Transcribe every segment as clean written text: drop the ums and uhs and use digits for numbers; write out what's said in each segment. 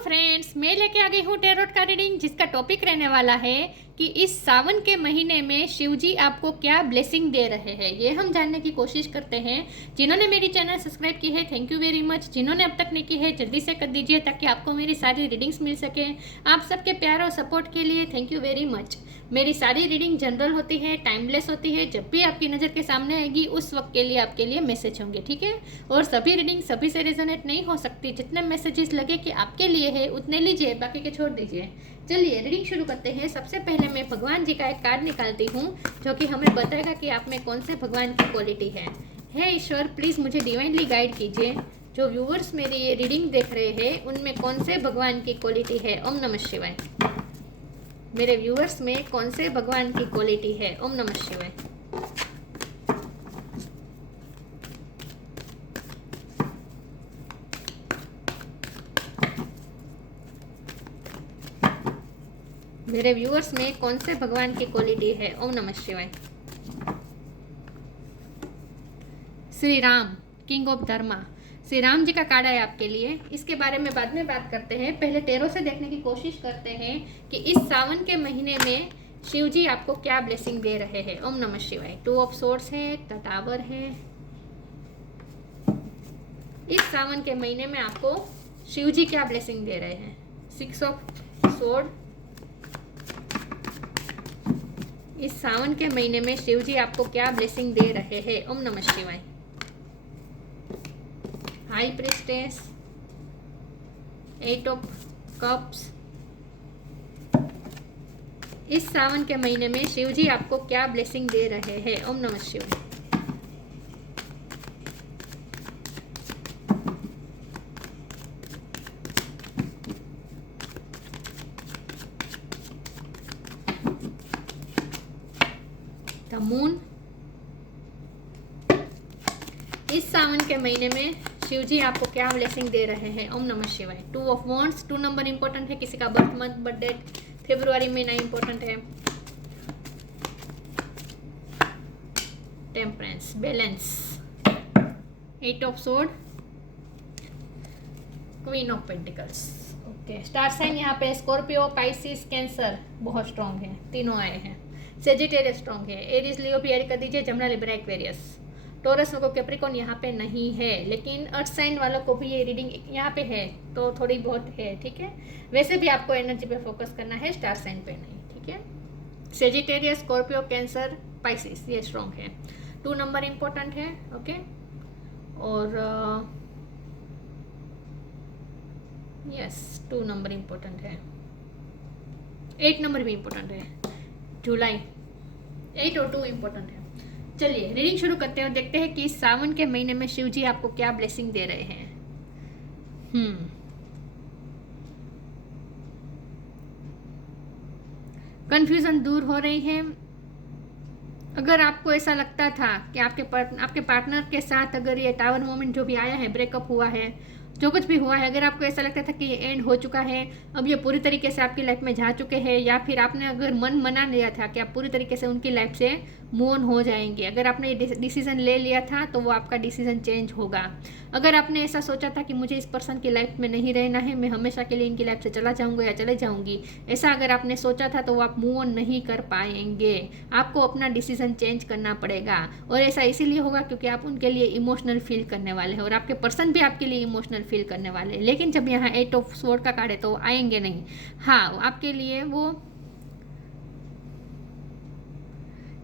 Friends, मैं लेके आ गई हूँ टैरोट का रीडिंग, जिसका टॉपिक रहने वाला है कि इस सावन के महीने में शिव जी आपको क्या ब्लेसिंग दे रहे हैं। ये हम जानने की कोशिश करते हैं। जिन्होंने मेरी चैनल सब्सक्राइब की है, थैंक यू वेरी मच। जिन्होंने अब तक नहीं की है, जल्दी से कर दीजिए ताकि आपको मेरी सारी रीडिंग्स मिल सके। आप सबके प्यार और सपोर्ट के लिए थैंक यू वेरी मच। मेरी सारी रीडिंग जनरल होती है, टाइमलेस होती है। जब भी आपकी नज़र के सामने आएगी उस वक्त के लिए आपके लिए मैसेज होंगे, ठीक है। और सभी रीडिंग सभी से रेजोनेट नहीं हो सकती। जितने मैसेजेस लगे कि आपके लिए है उतने लीजिए, बाकी के छोड़ दीजिए। चलिए रीडिंग शुरू करते हैं। सबसे पहले मैं भगवान जी का एक कार्ड निकालती हूँ जो कि हमें बताएगा कि आप में कौन से भगवान की क्वालिटी है। हे ईश्वर, प्लीज़ मुझे डिवाइनली गाइड कीजिए। जो व्यूअर्स मेरी ये रीडिंग देख रहे हैं उनमें कौन से भगवान की क्वालिटी है। ओम नमः शिवाय। मेरे व्यूअर्स में कौन से भगवान की क्वालिटी है। ओम नमः शिवाय। मेरे व्यूअर्स में कौन से भगवान की क्वालिटी है। ओम नमः शिवाय। श्री राम, किंग ऑफ धर्मा। श्री राम जी का कार्ड है आपके लिए। इसके बारे में बाद में बात करते हैं। पहले टैरो से देखने की कोशिश करते हैं कि इस सावन के महीने में शिव जी आपको क्या ब्लेसिंग दे रहे हैं। ओम नमः शिवाय। टू ऑफ सोर्ड्स है, द टावर है। इस सावन के महीने में आपको शिव जी क्या ब्लेसिंग दे रहे हैं। Six of sword. इस सावन के महीने में शिव जी आपको क्या ब्लेसिंग दे रहे हैं। ओम नमः शिवाय। High priestess, eight of cups. इस सावन के महीने में शिव जी आपको क्या ब्लेसिंग दे रहे हैं। ओम नमः शिवाय। The moon. इस सावन के महीने में शिव जी आपको क्या ब्लेसिंग दे रहे हैं। ओम नमः शिवाय। Two of wands, 2 number important है। किसी का बर्थ मंथ, बर्थ डेट फरवरी महीना इंपॉर्टेंट है। Temperance, balance, eight of sword, queen of pentacles. Okay, star sign यहाँ पे स्कॉर्पियो, पाइसिस, कैंसर बहुत स्ट्रांग है। तीनों आए हैं। सेजिटेरियस स्ट्रांग है। एरीज, लियो भी ऐड कर दीजिए। Gemini, Libra, Aquarius. टोरस को कैप्रिकॉन यहाँ पे नहीं है, लेकिन अर्थ साइन वालों को भी ये रीडिंग यहाँ पे है तो थोड़ी बहुत है, ठीक है। वैसे भी आपको एनर्जी पे फोकस करना है, स्टार साइन पे नहीं, ठीक है। सेजिटेरियस, स्कॉर्पियो, कैंसर, पाइसिस ये स्ट्रॉन्ग है। 2 नंबर इंपॉर्टेंट है, ओके। और यस 2 नंबर इंपॉर्टेंट है। 8 नंबर भी इंपॉर्टेंट है। जुलाई 8 और 2 इंपॉर्टेंट है। चलिए रीडिंग शुरू करते हैं और देखते हैं कि इस सावन के महीने में शिव जी आपको क्या ब्लेसिंग दे रहे हैं। कंफ्यूजन दूर हो रही है। अगर आपको ऐसा लगता था कि आपके पार्टनर के साथ अगर ये टावर मोमेंट जो भी आया है, ब्रेकअप हुआ है, जो कुछ भी हुआ है, अगर आपको ऐसा लगता था कि ये एंड हो चुका है, अब ये पूरी तरीके से आपकी लाइफ में जा चुके हैं, या फिर आपने अगर मन बना लिया था कि आप पूरी तरीके से उनकी लाइफ से मूव ऑन हो जाएंगे, अगर आपने ये डिसीजन ले लिया था तो वो आपका डिसीजन चेंज होगा। अगर आपने ऐसा सोचा था कि मुझे इस पर्सन की लाइफ में नहीं रहना है, मैं हमेशा के लिए इनकी लाइफ से चला जाऊंगा या चले जाऊंगी, ऐसा अगर आपने सोचा था तो वो आप मूव ऑन नहीं कर पाएंगे। आपको अपना डिसीजन चेंज करना पड़ेगा। और ऐसा इसीलिए होगा क्योंकि आप उनके लिए इमोशनल फील करने वाले हैं और आपके पर्सन भी आपके लिए इमोशनल फील करने वाले हैं। लेकिन जब यहाँ 8 ऑफ स्वॉर्ड का कार्ड है तो आएंगे नहीं। हाँ, आपके लिए वो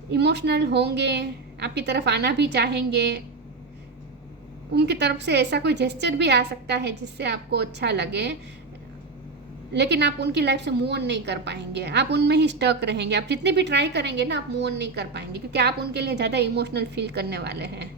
इमोशनल होंगे, आपकी तरफ आना भी चाहेंगे। उनकी तरफ से ऐसा कोई जेस्चर भी आ सकता है जिससे आपको अच्छा लगे, लेकिन आप उनकी लाइफ से मूव ऑन नहीं कर पाएंगे। आप उनमें ही स्टक रहेंगे। आप जितने भी ट्राई करेंगे ना, आप मूव ऑन नहीं कर पाएंगे क्योंकि आप उनके लिए ज़्यादा इमोशनल फील करने वाले हैं।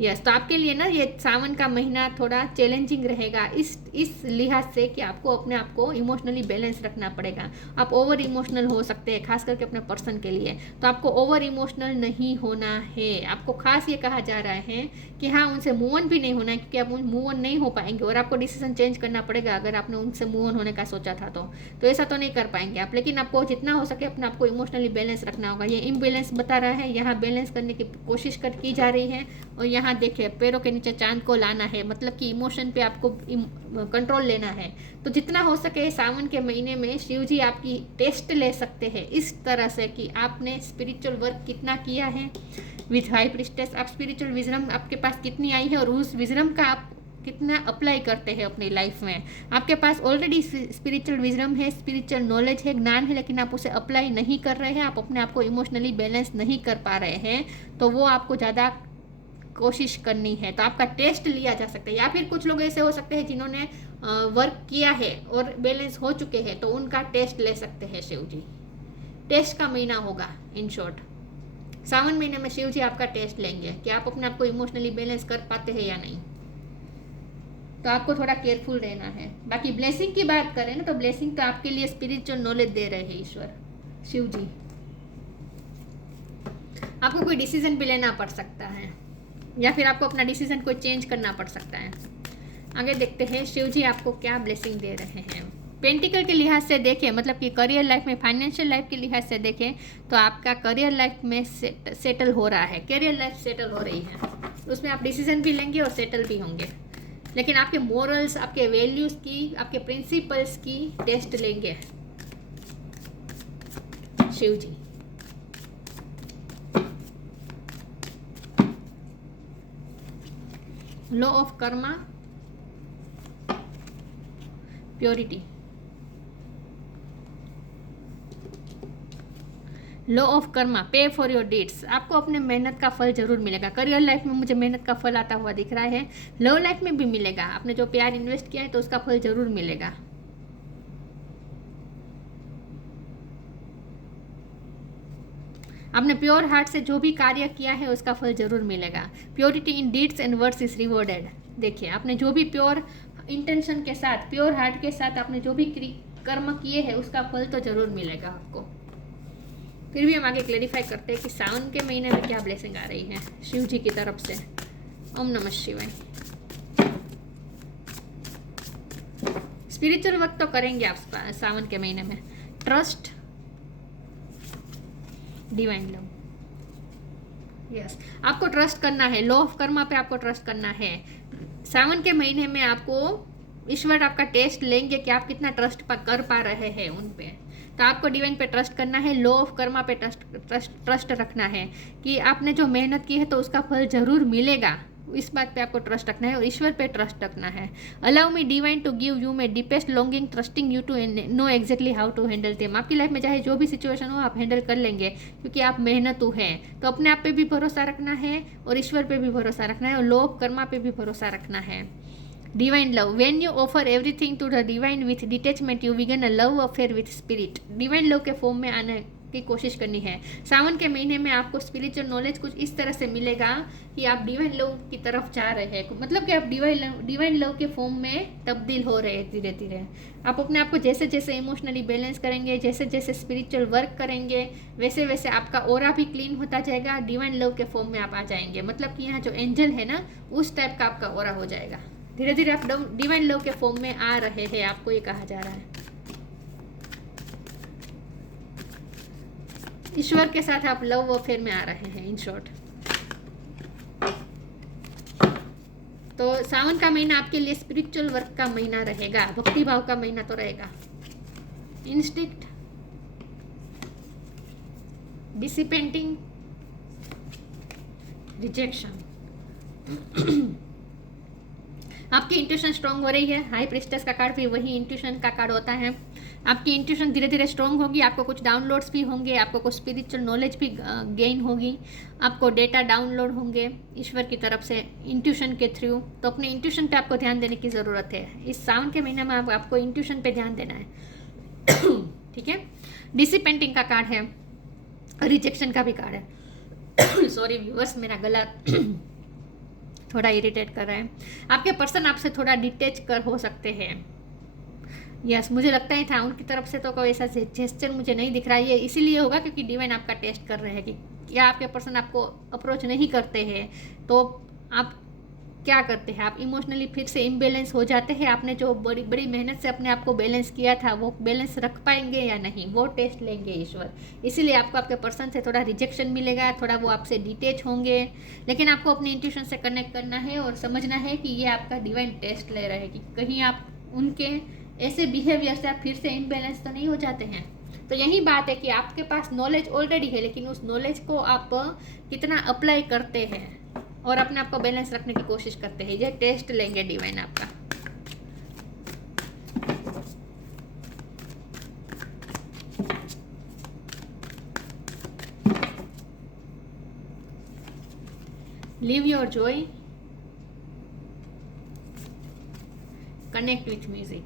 यस, तो आपके लिए ना ये सावन का महीना थोड़ा चैलेंजिंग रहेगा इस लिहाज से कि आपको अपने आप को इमोशनली बैलेंस रखना पड़ेगा। आप ओवर इमोशनल हो सकते हैं, खास करके अपने पर्सन के लिए। तो आपको ओवर इमोशनल नहीं होना है। आपको खास ये कहा जा रहा है कि हाँ, उनसे मूव ऑन भी नहीं होना है क्योंकि आप मूव ऑन नहीं हो पाएंगे और आपको डिसीजन चेंज करना पड़ेगा। अगर आपने उनसे मूव ऑन होने का सोचा था तो ऐसा तो नहीं कर पाएंगे आप। लेकिन आपको जितना हो सके अपने आपको इमोशनली बैलेंस रखना होगा। ये इम्बैलेंस बता रहा है, यहाँ बैलेंस करने की कोशिश की जा रही है और यहाँ यहाँ देखिए पैरों के नीचे चांद को लाना है, मतलब कि इमोशन पे आपको कंट्रोल लेना है। तो जितना हो सके सावन के महीने में शिव जी आपकी टेस्ट ले सकते हैं इस तरह से कि आपने स्पिरिचुअल वर्क कितना किया है विथ हाई प्रिस्टेस। आप स्पिरिचुअल विजडम आपके पास कितनी आई है और उस विजडम का आप कितना अप्लाई करते हैं अपनी लाइफ में। आपके पास ऑलरेडी स्पिरिचुअल विजडम है, स्पिरिचुअल नॉलेज है, ज्ञान है, लेकिन आप उसे अप्लाई नहीं कर रहे हैं, आप अपने आप को इमोशनली बैलेंस नहीं कर पा रहे हैं, तो वो आपको ज़्यादा कोशिश करनी है। तो आपका टेस्ट लिया जा सकता है। या फिर कुछ लोग ऐसे हो सकते हैं जिन्होंने वर्क किया है और बैलेंस हो चुके हैं, तो उनका टेस्ट ले सकते हैं शिव जी। टेस्ट का महीना होगा इन शॉर्ट। सावन महीने में शिव जी आपका टेस्ट लेंगे कि आप अपने आप को इमोशनली बैलेंस कर पाते हैं या नहीं। तो आपको थोड़ा केयरफुल रहना है। बाकी ब्लेसिंग की बात करें ना, तो ब्लेसिंग तो आपके लिए स्पिरिचुअल नॉलेज दे रहे हैं ईश्वर शिव जी। आपको कोई डिसीजन भी लेना पड़ सकता है या फिर आपको अपना डिसीजन कोई चेंज करना पड़ सकता है। आगे देखते हैं शिव जी आपको क्या ब्लेसिंग दे रहे हैं। पेंटिकल के लिहाज से देखें, मतलब कि करियर लाइफ में, फाइनेंशियल लाइफ के लिहाज से देखें तो आपका करियर लाइफ में सेटल हो रहा है, करियर लाइफ सेटल हो रही है। उसमें आप डिसीजन भी लेंगे और सेटल भी होंगे, लेकिन आपके मोरल्स, आपके वैल्यूज़ की, आपके प्रिंसिपल्स की टेस्ट लेंगे Shiv ji. Law of karma, purity, law of karma, pay for your deeds. आपको अपने मेहनत का फल जरूर मिलेगा। करियर लाइफ में मुझे मेहनत का फल आता हुआ दिख रहा है, लव लाइफ में भी मिलेगा। आपने जो प्यार इन्वेस्ट किया है तो उसका फल जरूर मिलेगा। आपने प्योर हार्ट से जो भी कार्य किया है उसका फल जरूर मिलेगा। Purity in deeds and words is rewarded. देखिए आपने जो भी प्योर इंटेंशन के साथ, प्योर हार्ट के साथ आपने जो भी कर्म किए हैं उसका फल तो जरूर मिलेगा आपको। फिर भी हम आगे क्लेरिफाई करते हैं कि सावन के महीने में क्या ब्लेसिंग आ रही है शिव जी की तरफ से। ओम नमः शिवाय। स्पिरिचुअल वर्क तो करेंगे आप सावन के महीने में। Trust, divine love. यस, आपको ट्रस्ट करना है, लॉ ऑफ कर्मा पे आपको ट्रस्ट करना है। सावन के महीने में आपको ईश्वर आपका टेस्ट लेंगे कि आप कितना ट्रस्ट कर पा रहे हैं उन पे। तो आपको डिवाइन पे ट्रस्ट करना है, लॉ ऑफ कर्मा पे ट्रस्ट रखना है कि आपने जो मेहनत की है तो उसका फल जरूर मिलेगा। इस बात पे आपको ट्रस्ट रखना है और ईश्वर पे ट्रस्ट रखना है। Allow me divine to give you my deepest longing, trusting you to know exactly how to handle them. आपकी लाइफ में चाहे जो भी सिचुएशन हो आप हैंडल कर लेंगे क्योंकि आप मेहनतू हैं। तो अपने आप पे भी भरोसा रखना है और ईश्वर पे भी भरोसा रखना है और लॉ ऑफ कर्मा पे भी भरोसा रखना है। Divine love, when you offer everything to the divine with detachment you begin a love affair with spirit. Divine love के फॉर्म में आने की कोशिश करनी है। सावन के महीने में आपको स्पिरिचुअल नॉलेज कुछ इस तरह से मिलेगा कि आप डिवाइन लव की तरफ जा रहे हैं, मतलब कि आप डिवाइन लव के फॉर्म में तब्दील हो रहे हैं धीरे धीरे। आप अपने आप को जैसे जैसे इमोशनली बैलेंस करेंगे, जैसे जैसे स्पिरिचुअल वर्क करेंगे, वैसे वैसे आपका ऑरा भी क्लीन होता जाएगा, डिवाइन लव के फॉर्म में आप आ जाएंगे। मतलब कि यहाँ जो एंजल है ना, उस टाइप का आपका ऑरा हो जाएगा। धीरे धीरे आप डिवाइन लव के फॉर्म में आ रहे हैं, आपको ये कहा जा रहा है। ईश्वर के साथ आप लव अफेयर में आ रहे हैं इन शॉर्ट। तो सावन का महीना आपके लिए स्पिरिचुअल वर्क का महीना रहेगा, भक्ति भाव का महीना तो रहेगा। Instinct, disappointing, rejection. आपकी इंट्यूशन स्ट्रांग हो रही है। हाई प्रिस्टेस का कार्ड भी वही इंट्यूशन का कार्ड होता है। आपकी इंट्यूशन धीरे धीरे स्ट्रांग होगी, आपको कुछ डाउनलोड्स भी होंगे, आपको कुछ स्पिरिचुअल नॉलेज भी गेन होगी, आपको डेटा डाउनलोड होंगे ईश्वर की तरफ से इंट्यूशन के थ्रू। तो अपने इंट्यूशन पे आपको ध्यान देने की ज़रूरत है। इस सावन के महीने में आपको इंट्यूशन पे ध्यान देना है। ठीक है। डिसिपेंटिंग का कार्ड है, रिजेक्शन का भी कार्ड है। सॉरी व्यूअर्स, मेरा गला थोड़ा इरिटेट कर रहा है। आपके पर्सन आपसे थोड़ा डिटेच कर हो सकते हैं। यस, मुझे लगता ही था उनकी तरफ से तो कोई ऐसा जेस्चर मुझे नहीं दिख रहा है। ये इसीलिए होगा क्योंकि डिवाइन आपका टेस्ट कर रहे हैं कि क्या आपके पर्सन आपको अप्रोच नहीं करते हैं तो आप क्या करते हैं आप, इमोशनली फिर से इम्बैलेंस हो जाते हैं, आपने जो बड़ी बड़ी मेहनत से अपने आप को बैलेंस किया था वो बैलेंस रख पाएंगे या नहीं, वो टेस्ट लेंगे ईश्वर। इसीलिए आपको आपके पर्सन से थोड़ा रिजेक्शन मिलेगा, थोड़ा वो आपसे डिटेच होंगे, लेकिन आपको अपनी इंट्यूशन से कनेक्ट करना है और समझना है कि ये आपका डिवाइन टेस्ट ले रहे हैं कि कहीं आप उनके ऐसे बिहेवियर से आप फिर से इम्बैलेंस तो नहीं हो जाते हैं। तो यही बात है कि आपके पास नॉलेज ऑलरेडी है, लेकिन उस नॉलेज को आप कितना अप्लाई करते हैं और अपने आप को बैलेंस रखने की कोशिश करते हैं, ये टेस्ट लेंगे डिवाइन आपका। Live your Joy, connect with music.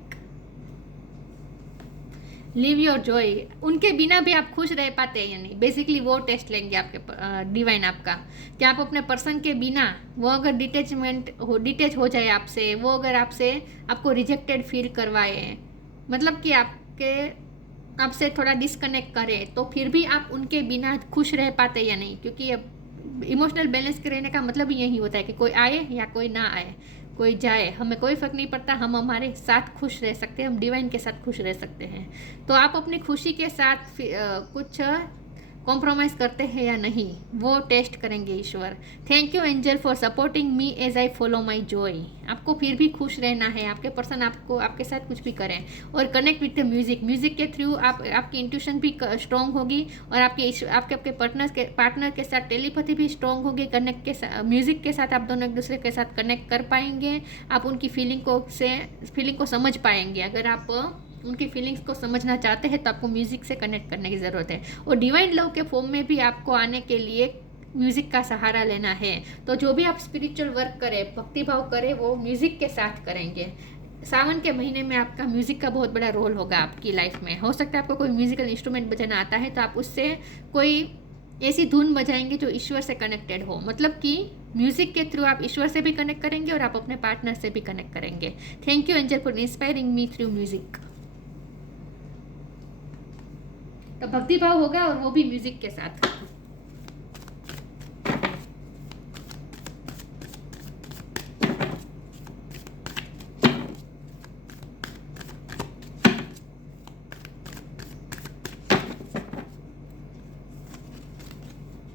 Live your Joy, उनके बिना भी आप खुश रह पाते हैं या नहीं, बेसिकली वो टेस्ट लेंगे आपके डिवाइन आपका, कि आप अपने पर्सन के बिना, वो अगर डिटेच हो जाए आपसे, वो अगर आपको रिजेक्टेड फील करवाए, मतलब कि आपसे थोड़ा डिस्कनेक्ट करे, तो फिर भी आप उनके बिना खुश रह पाते या नहीं। क्योंकि अब इमोशनल बैलेंस के रहने का मतलब यही होता है कि कोई आए या कोई ना आए, कोई जाए, हमें कोई फ़र्क नहीं पड़ता, हम हमारे साथ खुश रह सकते हैं, हम डिवाइन के साथ खुश रह सकते हैं। तो आप अपनी खुशी के साथ कुछ कॉम्प्रोमाइज़ करते हैं या नहीं, वो टेस्ट करेंगे ईश्वर। Thank you angel for supporting me as I follow my joy. आपको फिर भी खुश रहना है, आपके पर्सन आपके साथ कुछ भी करें। और connect with the music, music के थ्रू आपकी इंट्यूशन भी स्ट्रॉन्ग होगी और आपके पार्टनर के साथ टेलीपैथी भी स्ट्रॉन्ग होगी। कनेक्ट के साथ म्यूजिक के साथ आप दोनों एक दूसरे के साथ कनेक्ट कर पाएंगे, आप उनकी फीलिंग को समझ पाएंगे। अगर आप उनकी फीलिंग्स को समझना चाहते हैं तो आपको म्यूज़िक से कनेक्ट करने की ज़रूरत है। और डिवाइन लव के फॉर्म में भी आपको आने के लिए म्यूज़िक का सहारा लेना है। तो जो भी आप स्पिरिचुअल वर्क करें, भक्तिभाव करें, वो म्यूज़िक के साथ करेंगे। सावन के महीने में आपका म्यूज़िक का बहुत बड़ा रोल होगा आपकी लाइफ में। हो सकता है आपको कोई म्यूज़िकल इंस्ट्रूमेंट बजाना आता है तो आप उससे कोई ऐसी धुन बजाएंगे जो ईश्वर से कनेक्टेड हो, मतलब कि म्यूजिक के थ्रू आप ईश्वर से भी कनेक्ट करेंगे और आप अपने पार्टनर से भी कनेक्ट करेंगे। Thank you angel for inspiring me through music. तो भक्ति भाव होगा और वो भी म्यूजिक के साथ।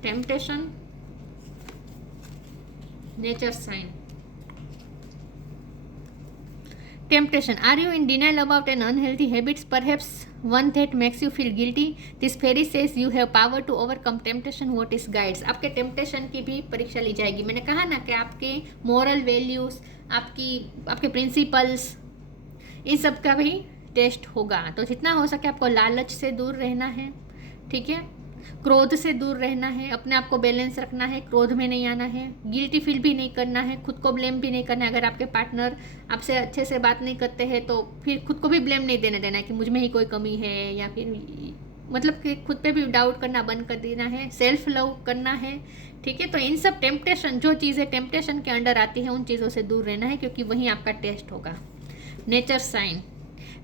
Temptation, nature sign. Temptation. Are you in denial about an unhealthy habits? Perhaps one that makes you feel guilty. This fairy says you have power to overcome temptation. What is guides? आपके temptation की भी परीक्षा ली जाएगी। मैंने कहा ना कि आपके मॉरल वैल्यूज, आपके प्रिंसिपल्स, इन सब का भी टेस्ट होगा। तो जितना हो सके आपको लालच से दूर रहना है, ठीक है, क्रोध से दूर रहना है, अपने आप को बैलेंस रखना है, क्रोध में नहीं आना है, गिल्टी फील भी नहीं करना है, खुद को ब्लेम भी नहीं करना है। अगर आपके पार्टनर आपसे अच्छे से बात नहीं करते हैं तो फिर खुद को भी ब्लेम नहीं देने देना है कि मुझ में ही कोई कमी है, या फिर मतलब कि खुद पे भी डाउट करना बंद कर देना है, सेल्फ लव करना है, ठीक है। तो इन सब टेम्पटेशन, जो चीज़ें टेम्पटेशन के अंडर आती हैं, उन चीज़ों से दूर रहना है, क्योंकि वहीं आपका टेस्ट होगा। Nature sign.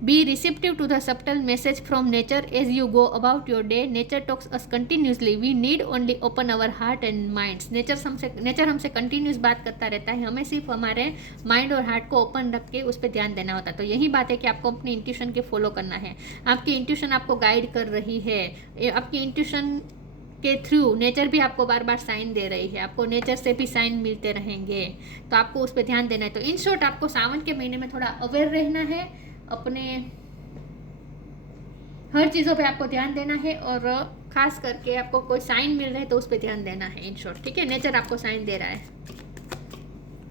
Be receptive to the subtle message from nature as you go about your day. Nature talks us continuously. We need only open our heart and minds. Nature हमसे कंटिन्यूस बात करता रहता है, हमें सिर्फ हमारे mind और heart को ओपन रख के उस पर ध्यान देना होता है। तो यही बात है कि आपको अपनी इंट्यूशन के फॉलो करना है। आपकी इंट्यूशन आपको गाइड कर रही है, आपकी इंट्यूशन के थ्रू नेचर भी आपको बार बार साइन दे रही है, आपको नेचर से भी साइन मिलते रहेंगे, तो आपको उस पर ध्यान देना है। तो इन शॉर्ट आपको सावन के महीने में थोड़ा अवेयर रहना है, अपने हर चीज़ों पे आपको ध्यान देना है, और खास करके आपको कोई साइन मिल रहा है तो उस पर ध्यान देना है। इन शॉर्ट, ठीक है, नेचर आपको साइन दे रहा है,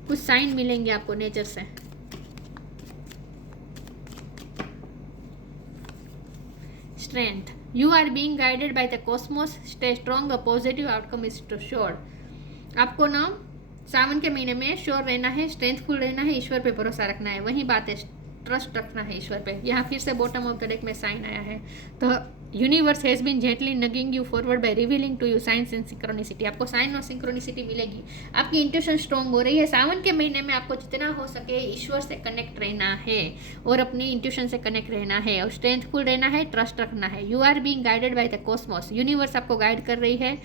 कुछ साइन मिलेंगे आपको नेचर से। Strength. You are being guided by the cosmos, stay strong, a positive outcome is sure. आपको ना सावन के महीने में श्योर रहना है, स्ट्रेंथफुल रहना है, ईश्वर पे भरोसा रखना है। वही बात है ट्रस्ट रखना है ईश्वर पे। यहाँ फिर से बॉटम ऑफ द डेक में साइन आया है, तो universe has been gently nudging you forward by revealing to you signs and synchronicity. आपको साइन और सिंक्रोनिसिटी मिलेगी, आपकी इंट्यूशन स्ट्रॉन्ग हो रही है। सावन के महीने में आपको जितना हो सके ईश्वर से कनेक्ट रहना है और अपनी इंट्यूशन से कनेक्ट रहना है और स्ट्रेंथफुल रहना है, ट्रस्ट रखना है। You are being guided by the cosmos, universe आपको गाइड कर रही है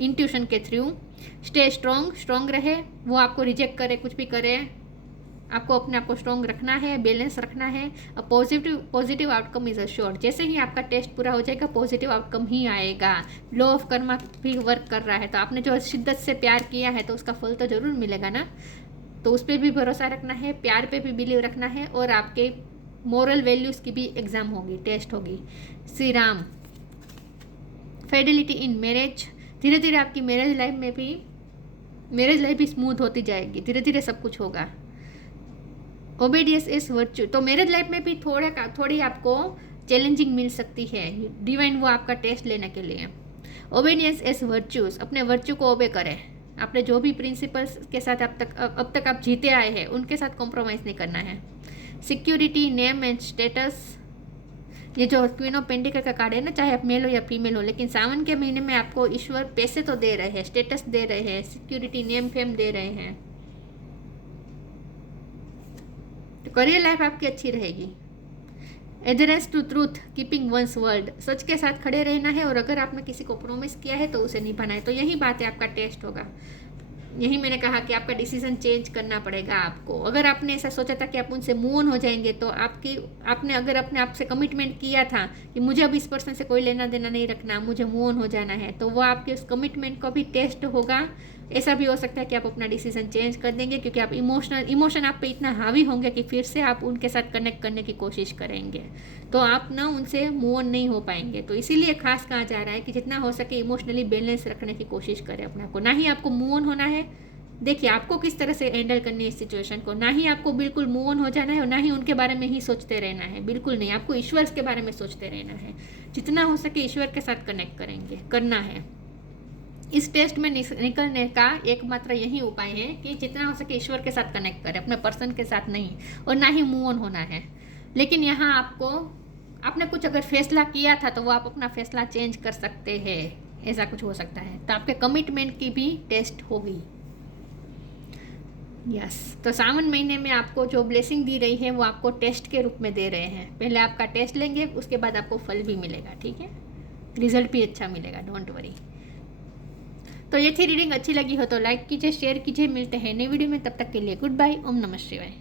इंट्यूशन के थ्रू। स्टे स्ट्रॉन्ग रहे, वो आपको रिजेक्ट करे कुछ भी करे, आपको अपने आप को स्ट्रॉन्ग रखना है, बैलेंस रखना है। Positive outcome is assured. जैसे ही आपका टेस्ट पूरा हो जाएगा पॉजिटिव आउटकम ही आएगा। लॉ ऑफ कर्मा भी वर्क कर रहा है, तो आपने जो शिद्दत से प्यार किया है तो उसका फल तो जरूर मिलेगा ना। तो उस पर भी भरोसा रखना है, प्यार पे भी बिलीव रखना है, और आपके मोरल वैल्यूज़ की भी एग्ज़ाम होगी, टेस्ट होगी। Shri Ram, Fidelity in marriage. धीरे धीरे आपकी मैरिज लाइफ भी स्मूथ होती जाएगी, धीरे धीरे सब कुछ होगा। ओबीडियंस इज वर्च्यू, तो मैरिज लाइफ में भी थोड़ी आपको चैलेंजिंग मिल सकती है, डिवाइन वो आपका टेस्ट लेने के लिए। ओबीडियंस इज वर्च्यूज, अपने वर्च्यू को ओबे करें। आपने जो भी प्रिंसिपल्स के साथ अब तक आप जीते आए हैं उनके साथ कॉम्प्रोमाइज़ नहीं करना है। सिक्योरिटी, नेम एंड स्टेटस, ये जो क्वीन ऑफ पेंटिकल का कार्ड है ना, चाहे आप मेल हो या फीमेल हो, लेकिन सावन के महीने में आपको ईश्वर पैसे तो दे रहे हैं, स्टेटस दे रहे हैं, सिक्योरिटी, नेम, फेम दे रहे हैं। करियर लाइफ आपकी अच्छी रहेगी। Adherence to truth, keeping one's word, सच के साथ खड़े रहना है, और अगर आपने किसी को प्रॉमिस किया है तो उसे निभाना है। तो यही बात है, आपका टेस्ट होगा। यही मैंने कहा कि आपका डिसीजन चेंज करना पड़ेगा आपको। अगर आपने ऐसा सोचा था कि आप उनसे मूव ऑन हो जाएंगे, तो आपने अगर अपने आप से कमिटमेंट किया था कि मुझे अब इस पर्सन से कोई लेना देना नहीं रखना, मुझे मूव ऑन हो जाना है, तो वो आपके उस कमिटमेंट को भी टेस्ट होगा। ऐसा भी हो सकता है कि आप अपना डिसीजन चेंज कर देंगे, क्योंकि आप इमोशन आप पे इतना हावी होंगे कि फिर से आप उनके साथ कनेक्ट करने की कोशिश करेंगे, तो आप ना उनसे मूव ऑन नहीं हो पाएंगे। तो इसीलिए खास कहा जा रहा है कि जितना हो सके इमोशनली बैलेंस रखने की कोशिश करें अपने आप को। ना ही आपको मूव ऑन होना है, देखिए आपको किस तरह से हैंडल करनी है इस सिचुएशन को, ना ही आपको बिल्कुल मूव ऑन हो जाना है और ना ही उनके बारे में ही सोचते रहना है, बिल्कुल नहीं। आपको ईश्वर के बारे में सोचते रहना है, जितना हो सके ईश्वर के साथ कनेक्ट करना है। इस टेस्ट में निकलने का एकमात्र यही उपाय है कि जितना हो सके ईश्वर के साथ कनेक्ट करें, अपने पर्सन के साथ नहीं, और ना ही मूव ऑन होना है। लेकिन यहाँ आपने कुछ अगर फैसला किया था तो वो आप अपना फैसला चेंज कर सकते हैं, ऐसा कुछ हो सकता है। तो आपके कमिटमेंट की भी टेस्ट होगी। यस, तो सावन महीने में आपको जो ब्लेसिंग दी रही है वो आपको टेस्ट के रूप में दे रहे हैं। पहले आपका टेस्ट लेंगे, उसके बाद आपको फल भी मिलेगा, ठीक है, रिजल्ट भी अच्छा मिलेगा, डोंट वरी। तो ये थी रीडिंग, अच्छी लगी हो तो लाइक कीजिए, शेयर कीजिए। मिलते हैं नई वीडियो में, तब तक के लिए गुड बाय। ओम नमः शिवाय।